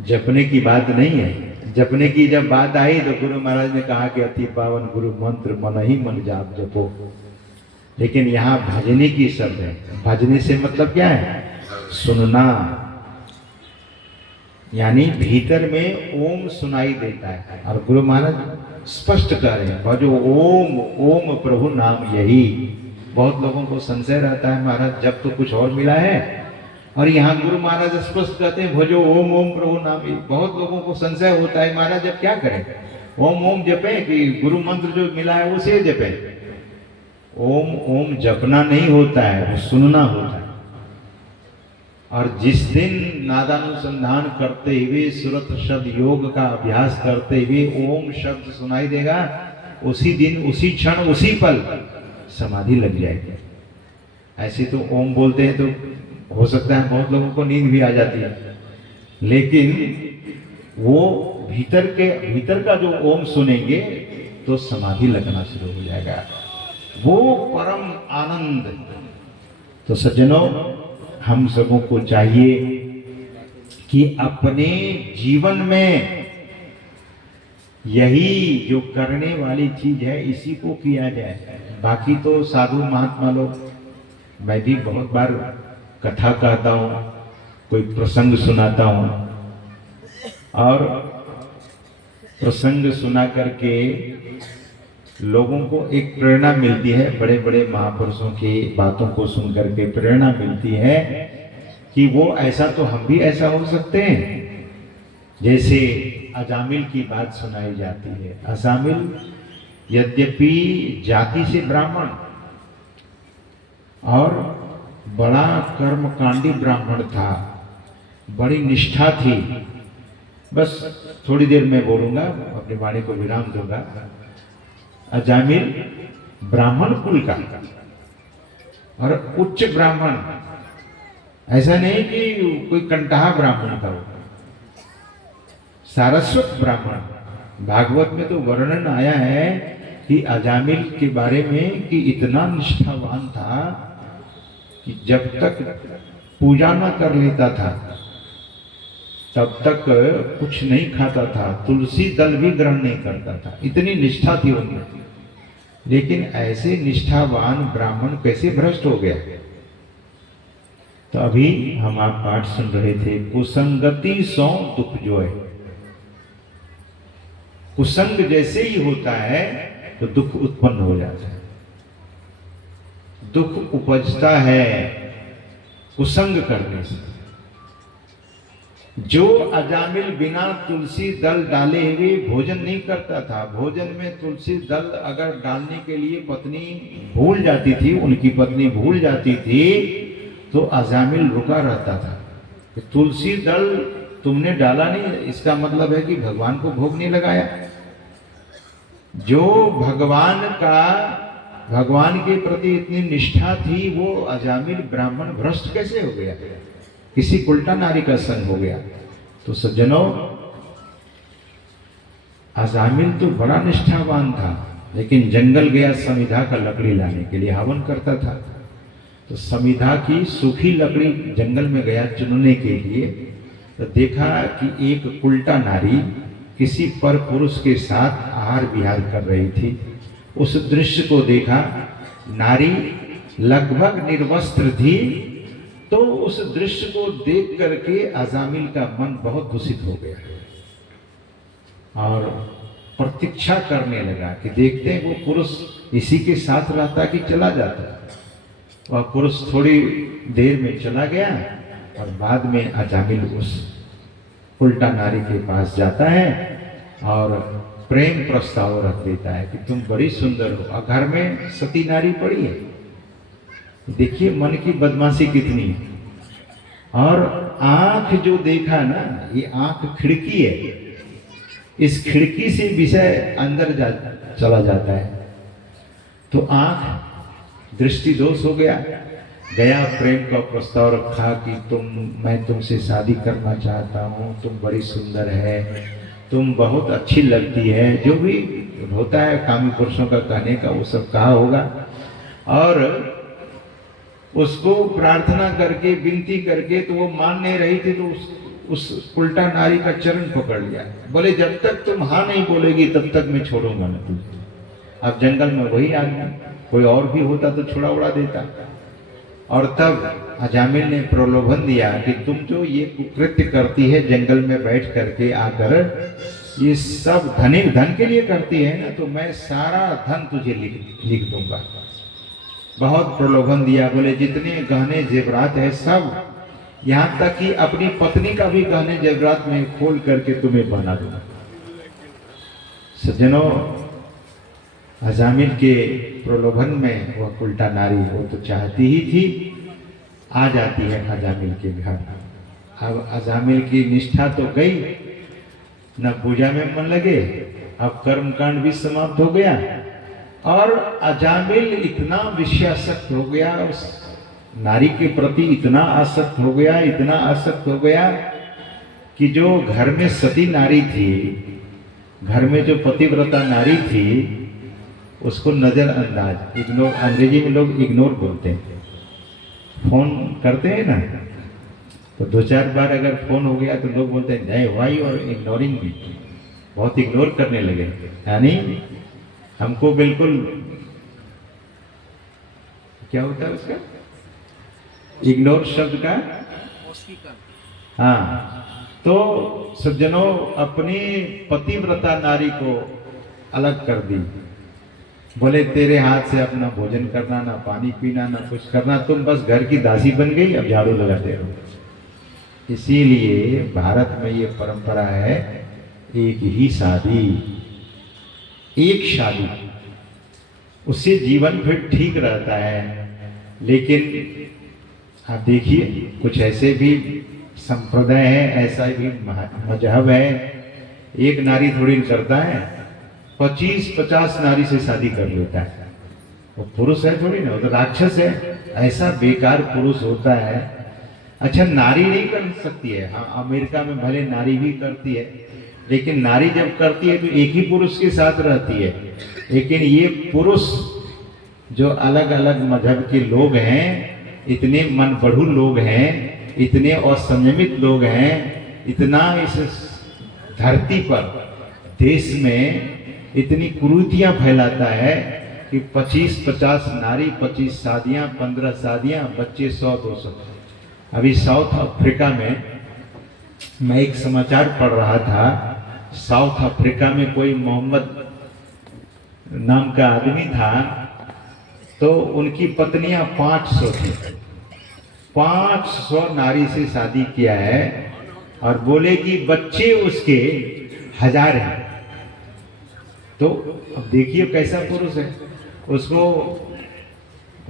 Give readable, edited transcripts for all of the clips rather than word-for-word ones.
जपने की बात नहीं है। जपने की जब बात आई तो गुरु महाराज ने कहा कि अति पावन गुरु मंत्र मन ही मन जाप जपो। लेकिन यहाँ भजने की शब्द है। भजने से मतलब क्या है? सुनना, यानी भीतर में ओम सुनाई देता है। और गुरु महाराज स्पष्ट कर रहे हैं, भजो ओम, ओम प्रभु नाम यही। बहुत लोगों को संशय रहता है महाराज जब तो कुछ और मिला है, और यहाँ गुरु महाराज स्पष्ट कहते हैं भजो ओम, ओम प्रभु नाम यही। बहुत लोगों को संशय होता है महाराज जब क्या करें, ओम ओम जपे कि गुरु मंत्र जो मिला है उसे जपे। ओम ओम जपना नहीं होता है, वो सुनना होता है। और जिस दिन नादानुसंधान करते हुए सुरत शब्द योग का अभ्यास करते हुए ओम शब्द सुनाई देगा, उसी दिन, उसी क्षण, उसी पल समाधि लग जाएगी। ऐसे तो ओम बोलते हैं तो हो सकता है बहुत लोगों को नींद भी आ जाती है, लेकिन वो भीतर का जो ओम सुनेंगे तो समाधि लगना शुरू हो जाएगा, वो परम आनंद। तो सज्जनों, हम सबों को चाहिए कि अपने जीवन में यही जो करने वाली चीज है इसी को किया जाए। बाकी तो साधु महात्मा लोग, मैं भी बहुत बार कथा कहता हूँ, कोई प्रसंग सुनाता हूँ, और प्रसंग सुना करके लोगों को एक प्रेरणा मिलती है। बड़े बड़े महापुरुषों की बातों को सुन करके प्रेरणा मिलती है कि वो ऐसा तो हम भी ऐसा हो सकते हैं। जैसे अजामिल की बात सुनाई जाती है। अजामिल यद्यपि जाति से ब्राह्मण और बड़ा कर्मकांडी ब्राह्मण था, बड़ी निष्ठा थी। बस थोड़ी देर में बोलूंगा, अपनी वाणी को विराम दूंगा। अजामिल ब्राह्मण कुल का और उच्च ब्राह्मण, ऐसा नहीं कि कोई कंटहा ब्राह्मण था, वो सारस्वत ब्राह्मण। भागवत में तो वर्णन आया है कि अजामिल के बारे में कि इतना निष्ठावान था कि जब तक पूजा न कर लेता था तब तक कुछ नहीं खाता था, तुलसी दल भी ग्रहण नहीं करता था, इतनी निष्ठा थी उनमें। लेकिन ऐसे निष्ठावान ब्राह्मण कैसे भ्रष्ट हो गया? तो अभी हम आप पाठ सुन रहे थे, कुसंगति सौ दुख जो है। कुसंग जैसे ही होता है तो दुख उत्पन्न हो जाता है, दुख उपजता है कुसंग करने से। जो अजामिल बिना तुलसी दल डाले हुए भोजन नहीं करता था, भोजन में तुलसी दल अगर डालने के लिए पत्नी भूल जाती थी, उनकी पत्नी भूल जाती थी, तो अजामिल रुका रहता था कि तुलसी दल तुमने डाला नहीं, इसका मतलब है कि भगवान को भोग नहीं लगाया। जो भगवान के प्रति इतनी निष्ठा थी, वो अजामिल ब्राह्मण भ्रष्ट कैसे हो गया? किसी उल्टा नारी का संग हो गया। तो सज्जनों, अजामिल तो बड़ा निष्ठावान था, लेकिन जंगल गया समिधा का लकड़ी लाने के लिए, हवन करता था। तो समिधा की सूखी लकड़ी जंगल में गया चुनने के लिए, तो देखा कि एक उल्टा नारी किसी पर पुरुष के साथ आहार विहार कर रही थी। उस दृश्य को देखा, नारी लगभग निर्वस्त्र थी। तो उस दृश्य को देख करके अजामिल का मन बहुत दूषित हो गया और प्रतीक्षा करने लगा कि देखते हैं वो पुरुष इसी के साथ रहता कि चला जाता। वह पुरुष थोड़ी देर में चला गया और बाद में अजामिल उस उल्टा नारी के पास जाता है और प्रेम प्रस्ताव रख देता है कि तुम बड़ी सुंदर हो, और घर में सती नारी पड़ी है। देखिए मन की बदमाशी कितनी है। और आंख जो देखा ना, ये आंख खिड़की है, इस खिड़की से विषय अंदर चला जाता है। तो आंख दृष्टि दोष हो गया, प्रेम का प्रस्ताव रखा कि मैं तुमसे शादी करना चाहता हूँ, तुम बड़ी सुंदर है, तुम बहुत अच्छी लगती है, जो भी होता है कामी पुरुषों का कहने का, वो सब कहा होगा। और उसको प्रार्थना करके, विनती करके, तो वो मान नहीं रही थी, तो उस उल्टा नारी का चरण पकड़ लिया, बोले जब तक तुम हाँ नहीं बोलेगी तब तक मैं छोड़ूंगा न तुझे। अब जंगल में वही आदमी, कोई और भी होता तो छुड़ा उड़ा देता। और तब अजामिल ने प्रलोभन दिया कि तुम जो ये कुकृत्य करती है जंगल में बैठ करके आकर, ये सब धन के लिए करती है ना, तो मैं सारा धन तुझे लिख दूंगा। बहुत प्रलोभन दिया, बोले जितने गहने जेवरात है सब, यहाँ तक कि अपनी पत्नी का भी गहने जेवरात में खोल करके तुम्हें पहना दूंगा। सज्जनों, अजामिल के प्रलोभन में वह उल्टा नारी वो तो चाहती ही थी, आ जाती है अजामिल के घर। अब अजामिल की निष्ठा तो गई, न पूजा में मन लगे, अब कर्मकांड भी समाप्त हो गया। और अजामिल इतना विषयासक्त हो गया, उस नारी के प्रति इतना आसक्त हो गया, इतना आसक्त हो गया कि जो घर में सती नारी थी, घर में जो पतिव्रता नारी थी, उसको नजरअंदाज, इग्नोर, अंग्रेजी में लोग इग्नोर बोलते हैं। फोन करते हैं ना, तो 2-4 बार अगर फोन हो गया तो लोग बोलते हैं जय वाई और इग्नोरिंग भी, बहुत इग्नोर करने लगे। यानी हमको बिल्कुल, क्या होता है उसका, इग्नोर शब्द का, हाँ। तो सज्जनों, अपनी पतिव्रता नारी को अलग कर दी, बोले तेरे हाथ से अपना भोजन करना, ना पानी पीना, ना कुछ करना, तुम बस घर की दासी बन गई, अब झाड़ू लगाते रहो। इसीलिए भारत में ये परंपरा है, एक ही शादी, एक शादी, उससे जीवन फिर ठीक रहता है। लेकिन आप देखिए, कुछ ऐसे भी संप्रदाय है, ऐसा भी मजहब है, एक नारी थोड़ी करता है, 25-50 नारी से शादी कर लेता है। वो पुरुष है थोड़ी ना, वो तो राक्षस है। ऐसा बेकार पुरुष होता है। अच्छा, नारी नहीं कर सकती है, हाँ अमेरिका में भले नारी भी करती है, लेकिन नारी जब करती है तो एक ही पुरुष के साथ रहती है। लेकिन ये पुरुष जो अलग अलग मजहब के लोग हैं, इतने मन बढ़ू लोग हैं, इतने असंयमित लोग हैं, इतना इस धरती पर, देश में इतनी कुरीतियां फैलाता है कि 25-50 नारी, 25 शादियां, 15 शादियां, बच्चे 100-200। अभी साउथ अफ्रीका में मैं एक समाचार पढ़ रहा था, साउथ अफ्रीका में कोई मोहम्मद नाम का आदमी था, तो उनकी पत्नियां 500 थी, 500 नारी से शादी किया है, और बोले कि बच्चे उसके 1000 हैं। तो अब देखिए कैसा पुरुष है, उसको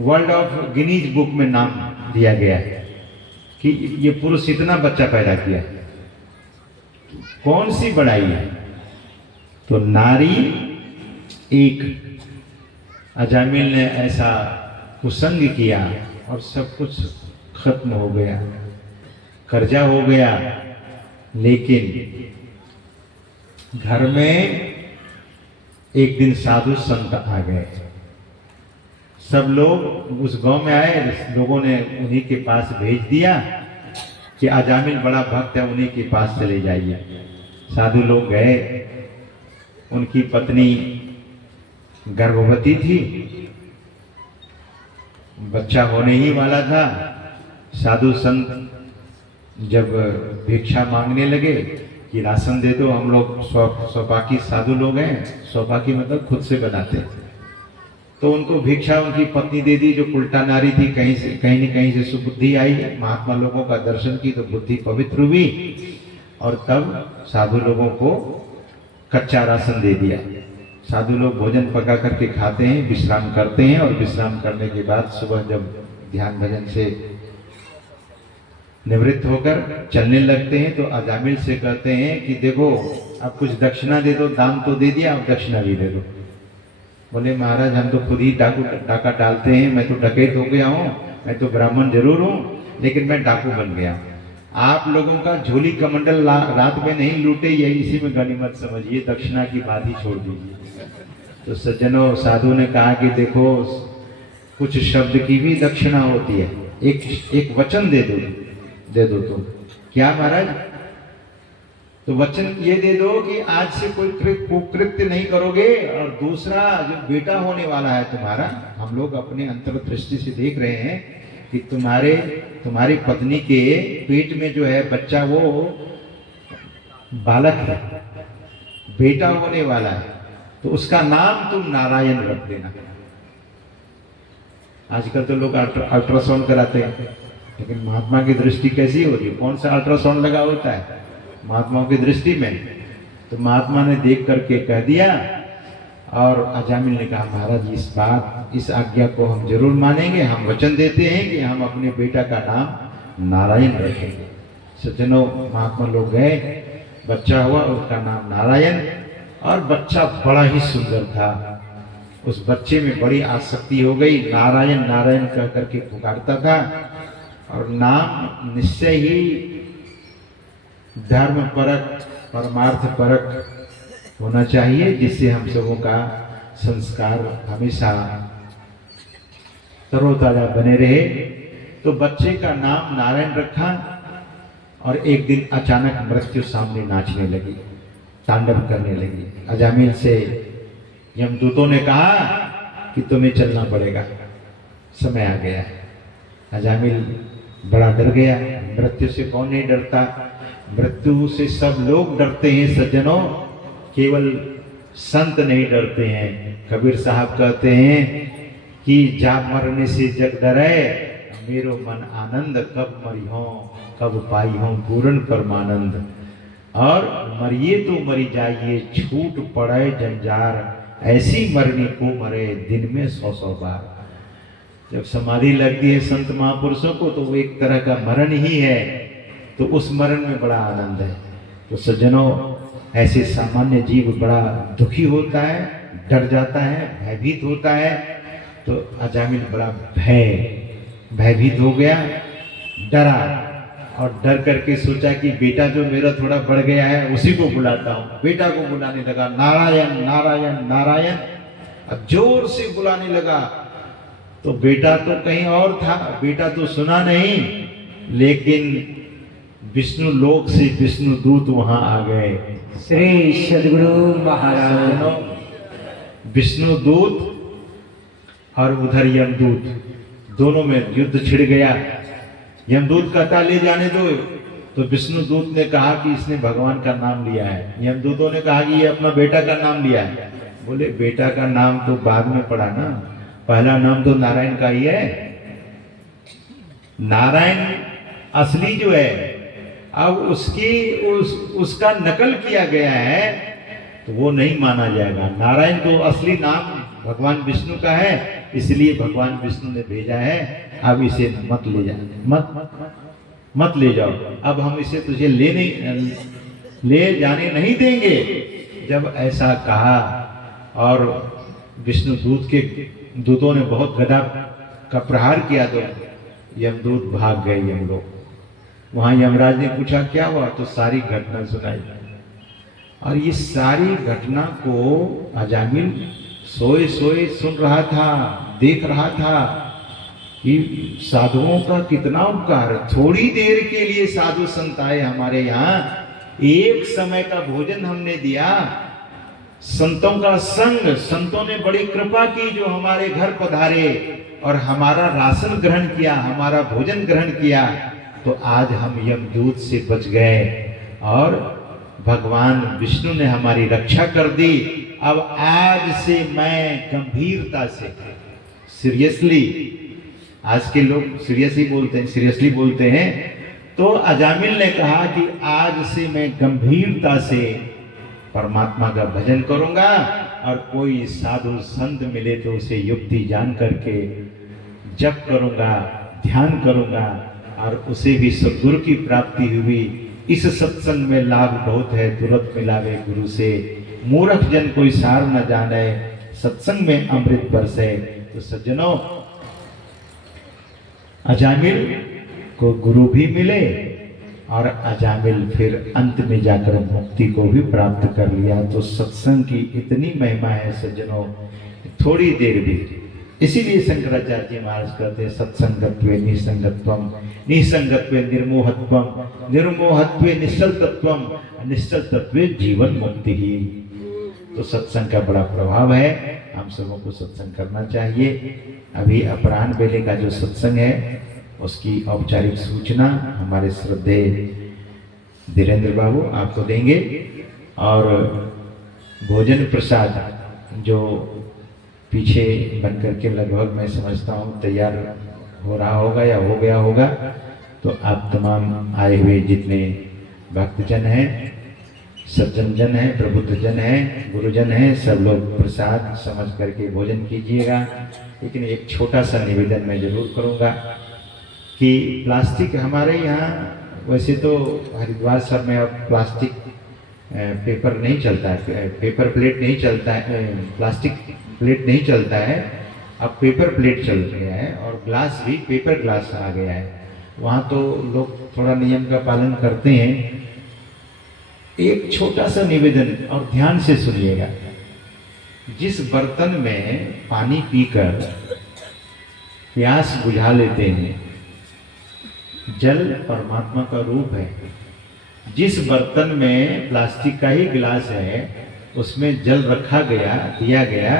वर्ल्ड ऑफ गिनीज बुक में नाम दिया गया है कि ये पुरुष इतना बच्चा पैदा किया। कौन सी बड़ाई है? तो नारी एक, अजामिल ने ऐसा कुसंग किया और सब कुछ खत्म हो गया, कर्जा हो गया। लेकिन घर में एक दिन साधु संत आ गए, सब लोग उस गांव में आए, लोगों ने उन्हीं के पास भेज दिया कि अजामिल बड़ा भक्त है, उन्हीं के पास चले जाइए। साधु लोग गए, उनकी पत्नी गर्भवती थी, बच्चा होने ही वाला था। साधु संत जब भिक्षा मांगने लगे कि राशन दे दो, हम लोग स्वपाकी साधु लोग हैं, स्वपाकी मतलब खुद से बनाते हैं, तो उनको भिक्षा उनकी पत्नी दे दी, जो उल्टा नारी थी। कहीं न कहीं से सुबुद्धि आई, महात्मा लोगों का दर्शन की तो बुद्धि पवित्र हुई, और तब साधु लोगों को कच्चा राशन दे दिया। साधु लोग भोजन पका करके खाते हैं, विश्राम करते हैं, और विश्राम करने के बाद सुबह जब ध्यान भजन से निवृत्त होकर चलने लगते हैं, तो अजामिल से कहते हैं कि देखो अब कुछ दक्षिणा दे दो, दान तो दे दिया, अब दक्षिणा भी दे दो। बोले महाराज हम तो खुद ही डाका डालते हैं, मैं तो डकैत हो गया हूँ, मैं तो ब्राह्मण जरूर हूँ, लेकिन मैं डाकू बन गया। आप लोगों का झोली कमंडल रात में नहीं लूटे, यही इसी में गनीमत समझिए, दक्षिणा की बात ही छोड़ दीजिए। तो सज्जनों, साधु ने कहा कि देखो कुछ शब्द की भी दक्षिणा होती है, एक वचन दे दो तुम। क्या महाराज? तो वचन ये दे दो कि आज से कोई कुकृत्य नहीं करोगे। और दूसरा, जो बेटा होने वाला है तुम्हारा, हम लोग अपने अंतर्दृष्टि से देख रहे हैं कि तुम्हारी पत्नी के पेट में जो है बच्चा, वो बालक है, बेटा होने वाला है, तो उसका नाम तुम नारायण रख देना। आजकल तो लोग अल्ट्रासाउंड कराते हैं, लेकिन महात्मा की दृष्टि कैसी होती है? कौन सा अल्ट्रासाउंड लगा होता है महात्माओं की दृष्टि में? तो महात्मा ने देख करके कह दिया, और अजामिल ने कहा महाराज इस आज्ञा को हम जरूर मानेंगे, हम वचन देते हैं कि हम अपने बेटा का नाम नारायण रखेंगे। सज्जनों, महात्मा लोग गए, बच्चा हुआ, उसका नाम नारायण, और बच्चा बड़ा ही सुंदर था। उस बच्चे में बड़ी आसक्ति हो गई, नारायण नारायण कह करके पुकारता था। और नाम निश्चय ही धर्म परक, परमार्थ परक होना चाहिए, जिससे हम सबों का संस्कार हमेशा तरोताजा बने रहे। तो बच्चे का नाम नारायण रखा, और एक दिन अचानक मृत्यु सामने नाचने लगी, तांडव करने लगी। अजामिल से यमदूतों ने कहा कि तुम्हें चलना पड़ेगा, समय आ गया है। अजामिल बड़ा डर गया। मृत्यु से कौन नहीं डरता? मृत्यु से सब लोग डरते हैं सज्जनों, केवल संत नहीं डरते हैं। कबीर साहब कहते हैं कि जा मरने से जग डरे, मेरो मन आनंद, कब मरी हो कब पाई हो पूर्ण परमानंद। और मरिए तो मरी जाइए, छूट पड़े जंजार, ऐसी मरनी को मरे दिन में 100 बार। जब समाधि लगती है संत महापुरुषों को, तो वो एक तरह का मरण ही है, तो उस मरण में बड़ा आनंद है। तो सज्जनों, ऐसे सामान्य जीव बड़ा दुखी होता है, डर जाता है, भयभीत होता है। तो अजामिल बड़ा भयभीत हो गया, डरा, और डर करके सोचा कि बेटा जो मेरा थोड़ा बढ़ गया है उसी को बुलाता हूँ। बेटा को बुलाने लगा, नारायण नारायण नारायण, अब जोर से बुलाने लगा। तो बेटा तो कहीं और था, बेटा तो सुना नहीं, लेकिन विष्णु लोक से विष्णु दूत वहां आ गए। श्री सद्गुरु महाराज। विष्णु दूत और उधर यमदूत, दोनों में युद्ध छिड़ गया। यमदूत कहता ले जाने दो, तो विष्णु दूत ने कहा कि इसने भगवान का नाम लिया है। यमदूतों ने कहा कि ये अपना बेटा का नाम लिया है। बोले बेटा का नाम तो बाद में पड़ा ना, पहला नाम तो नारायण का ही है। नारायण असली जो है, अब उसका नकल किया गया है, तो वो नहीं माना जाएगा। नारायण तो असली नाम भगवान विष्णु का है, इसलिए भगवान विष्णु ने भेजा है। अब इसे मत ले जा, मत ले जाओ, अब हम इसे तुझे ले जाने नहीं देंगे। जब ऐसा कहा, और विष्णु दूतों ने बहुत गदा का प्रहार किया, तो यमदूत भाग गए। यमलोक, वहां यमराज ने पूछा क्या हुआ, तो सारी घटना सुनाई। और ये सारी घटना को अजामिल सोए सोए सुन रहा था, देख रहा था कि साधुओं का कितना उपकार। थोड़ी देर के लिए साधु संत आए हमारे यहाँ, एक समय का भोजन हमने दिया, संतों का संग, संतों ने बड़ी कृपा की जो हमारे घर पधारे और हमारा राशन ग्रहण किया, हमारा भोजन ग्रहण किया। तो आज हम यमदूत से बच गए, और भगवान विष्णु ने हमारी रक्षा कर दी। अब आज से मैं गंभीरता से, सीरियसली, आज के लोग सीरियसली बोलते हैं, तो अजामिल ने कहा कि आज से मैं गंभीरता से परमात्मा का भजन करूंगा, और कोई साधु संत मिले तो उसे युक्ति जान करके जप करूंगा, ध्यान करूंगा, और उसे भी सद्गुरु की प्राप्ति हुई। इस सत्संग में लाभ बहुत है, तुरंत मिलावे गुरु से, मूर्ख जन कोई सार न जाने, सत्संग में अमृत बरसे। तो सज्जनों, अजामिल को गुरु भी मिले, और अजामिल फिर अंत में जाकर मुक्ति को भी प्राप्त कर लिया। तो सत्संग की इतनी महिमा है सज्जनों, थोड़ी देर भी, इसीलिए शंकराचार्य जी महाराज कहते हैं सत्संगत्वे निसंगत्वम, निसंगत्वे निर्मोहत्वम, निर्मोहत्वे निश्चल तत्वम, निश्चल तत्वे जीवन मुक्ति ही। तो सत्संग का बड़ा प्रभाव है, हम सबों को सत्संग करना चाहिए। अभी अपराह्न वेले का जो सत्संग है उसकी औपचारिक सूचना हमारे श्रद्धेय धीरेन्द्र बाबू आपको देंगे, और भोजन प्रसाद जो पीछे बन करके लगभग मैं समझता हूँ तैयार हो रहा होगा या हो गया होगा, तो आप तमाम आए हुए जितने भक्तजन हैं, सज्जन जन हैं, प्रबुद्ध जन हैं, गुरुजन हैं, सब लोग प्रसाद समझ करके भोजन कीजिएगा। लेकिन एक छोटा सा निवेदन मैं जरूर करूँगा कि प्लास्टिक हमारे यहाँ, वैसे तो हरिद्वार सब में अब प्लास्टिक पेपर नहीं चलता है, पेपर प्लेट नहीं चलता है, प्लास्टिक प्लेट नहीं चलता है, अब पेपर प्लेट चल गया है, और ग्लास भी पेपर ग्लास आ गया है। वहाँ तो लोग थोड़ा नियम का पालन करते हैं। एक छोटा सा निवेदन, और ध्यान से सुनिएगा, जिस बर्तन में पानी पीकर प्यास बुझा लेते हैं, जल परमात्मा का रूप है। जिस बर्तन में प्लास्टिक का ही गिलास है उसमें जल रखा गया, दिया गया,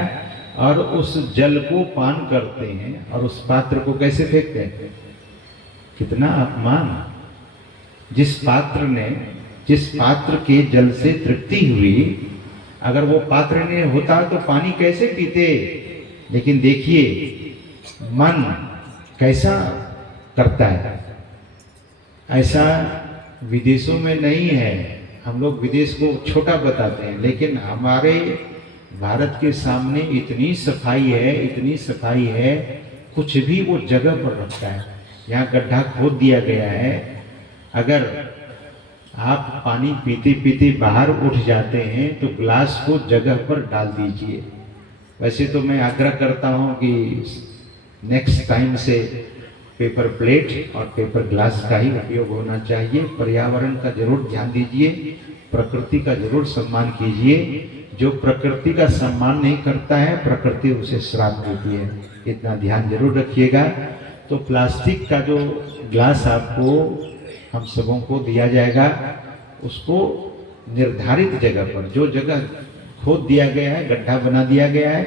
और उस जल को पान करते हैं और उस पात्र को कैसे फेंकते हैं? कितना अपमान! जिस पात्र के जल से तृप्ति हुई, अगर वो पात्र नहीं होता तो पानी कैसे पीते? लेकिन देखिए मन कैसा करता है, ऐसा विदेशों में नहीं है। हम लोग विदेश को छोटा बताते हैं, लेकिन हमारे भारत के सामने इतनी सफाई है, इतनी सफाई है, कुछ भी वो जगह पर रखता है। यहाँ गड्ढा खोद दिया गया है, अगर आप पानी पीते पीते बाहर उठ जाते हैं तो ग्लास को जगह पर डाल दीजिए। वैसे तो मैं आग्रह करता हूँ कि नेक्स्ट टाइम से पेपर प्लेट और पेपर ग्लास का ही उपयोग होना चाहिए। पर्यावरण का जरूर ध्यान दीजिए, प्रकृति का जरूर सम्मान कीजिए। जो प्रकृति का सम्मान नहीं करता है, प्रकृति उसे श्राप देती है, इतना ध्यान जरूर रखिएगा। तो प्लास्टिक का जो ग्लास आपको हम सबों को दिया जाएगा, उसको निर्धारित जगह पर, जो जगह खोद दिया गया है, गड्ढा बना दिया गया है,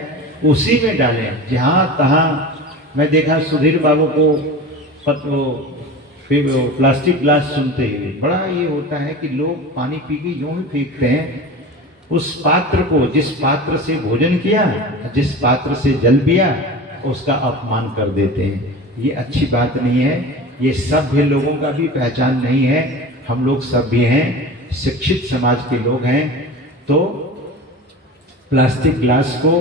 उसी में डालें। जहाँ तहाँ मैं देखा सुधीर बाबू को प्लास्टिक ग्लास सुनते हुए बड़ा ये होता है कि लोग पानी पी के यूं ही फेंकते हैं। उस पात्र को, जिस पात्र से भोजन किया, जिस पात्र से जल पिया, उसका अपमान कर देते हैं। ये अच्छी बात नहीं है, ये सभ्य लोगों का भी पहचान नहीं है। हम लोग सभ्य हैं, शिक्षित समाज के लोग हैं, तो प्लास्टिक ग्लास को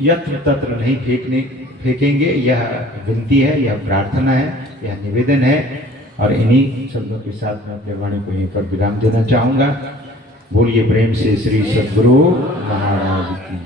यत्र तत्र नहीं फेंकेंगे। यह विनती है, यह प्रार्थना है, यह निवेदन है, और इन्हीं शब्दों के साथ मैं अपने वाणी को यहीं पर विराम देना चाहूँगा। बोलिए प्रेम से श्री सद्गुरु महाराज की।